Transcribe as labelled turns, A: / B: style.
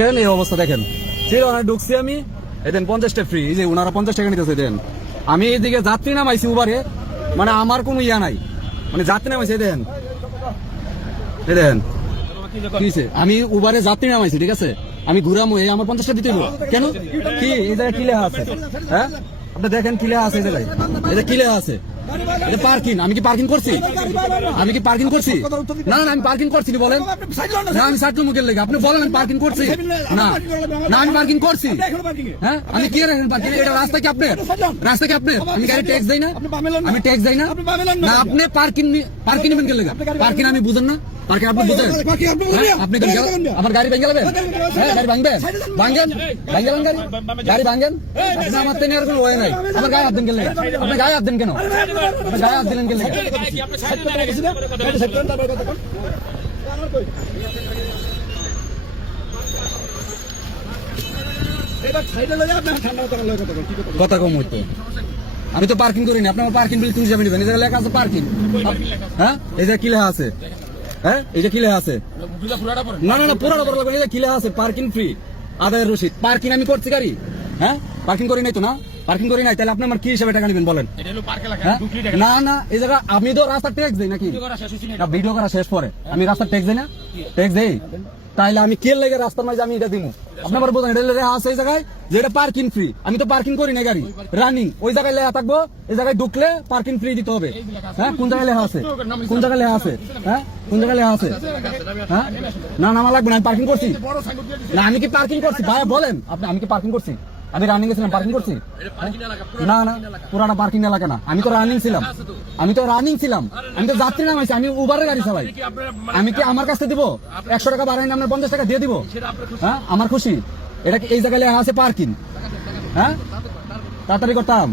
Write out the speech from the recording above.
A: এখানে এই অবস্থা দেখেন। ওখানে ঢুকছি আমি। এদেন পঞ্চাশটা ফ্রি এই যে ওনারা পঞ্চাশ টাকা নিতেছে দেন। আমি এইদিকে যাত্রী নামাইছি উবারে মানে আমার কোনো ইয়া নাই। মানে যাত্রী নামাইছি দেখেন কি আমি উবারে যাত্রী নামাইছি, ঠিক আছে? আমি ঘুরামো, এই আমার পঞ্চাশটা দিতে কেন? কি? এই জায়গায় কি লেখা আছে? হ্যাঁ? আপনি দেখেন কি লেখা আছে এই জায়গায়। এটা কি লেখা আছে? পার্কিং আমি কি পার্কিং করছি? আমি কি পার্কিং করছি? না না আমি পার্কিং করছি না বলেন। না, আমি সাইড মুখের লেগে, আপনি বলেন, আমি পার্কিং করছি। না না, আমি পার্কিং করছি। হ্যাঁ আমি কি রাখেন পার্কিং এটা রাস্তা কি আপনার? রাস্তা কি আপনার? আমি গাড়ি ট্যাক্স দেই না? আমি ট্যাক্স দেই না? না, আপনি পার্কিং পার্কিং নেবেন কেন পার্কিং আমি বুঝেন না পার্কিং আপনি বুঝেন হ্যাঁ, আপনি আমার গাড়ি ভেঙে হ্যাঁ গাড়ি ভাঙবেন ভাঙেন ভাঙে গাড়ি গাড়ি ভাঙেন আপনি আমার তেনে আর কোনো ওয়ে নাই আমার গায়ে হাত দেন কেন আপনি গায়ে হাত দেন কেন আপনি গায়ে হাত দিলেন কেন কথা কম হইতো আমি তো পার্কিং করি না আপনার পার্কিং বিল তুলে যাবেন এই জায়গায় লেখা আছে পার্কিং হ্যাঁ? এই কি লেখা আছে? হ্যাঁ? এই যে কি লেখা আছে? না না না পুরোটা পুরো লাগবে এই যে কি লেখা আছে? পার্কিং ফ্রি আদায়ের রসিদ। পার্কিং আমি করছি গাড়ি। হ্যাঁ? পার্কিং করি নাই তো না? পার্কিং করি নাই তাহলে আপনি আমার কি হিসাবে টাকা নেবেন বলেন? হ্যাঁ? না না এই জায়গা আমি তো রাস্তা ট্যাক্স দেই নাকি? ভিডিও করা শেষ পরে। আমি রাস্তা ট্যাক্স দেই না? ট্যাক্স দেই? তাইলে আমি কে লেগে রাস্তার মাঝে আমি এটা দিমু? আপনি আবার বোঝেন এটা লেগে আছে এই জায়গায়? যে এটা পার্কিং ফ্রি আমি তো পার্কিং করি না গাড়ি। রানিং ওই জায়গায় লেখা থাকব, এই জায়গায় ঢুকলে পার্কিং ফ্রি দিতে হবে। হ্যাঁ? কোন জায়গায় লেখা আছে? কোন জায়গায় লেখা আছে? হ্যাঁ? কোন জায়গায় লেখা আছে? হ্যাঁ? না না, আমার লাগবে না, আমি পার্কিং করছি। না, আমি কি পার্কিং করছি? ভাই, বলেন। আপনি, আমি কি পার্কিং করছি? আমি রানিং গেছিলাম পার্কিং করছি? না না পার্কিং এলাকা না। আমি তো রানিং ছিলাম। আমি তো রানিং ছিলাম। আমি তো যাত্রী নামাইছি। আমি উবারের গাড়ি চালাই। আমি কি আমার কাছে দিব? একশো টাকা বাড়াই না, আপনার পঞ্চাশ টাকা দিয়ে দিব? হ্যাঁ? আমার খুশি। এটা এই জায়গায় আছে পার্কিং হ্যাঁ? তাড়াতাড়ি করতাম।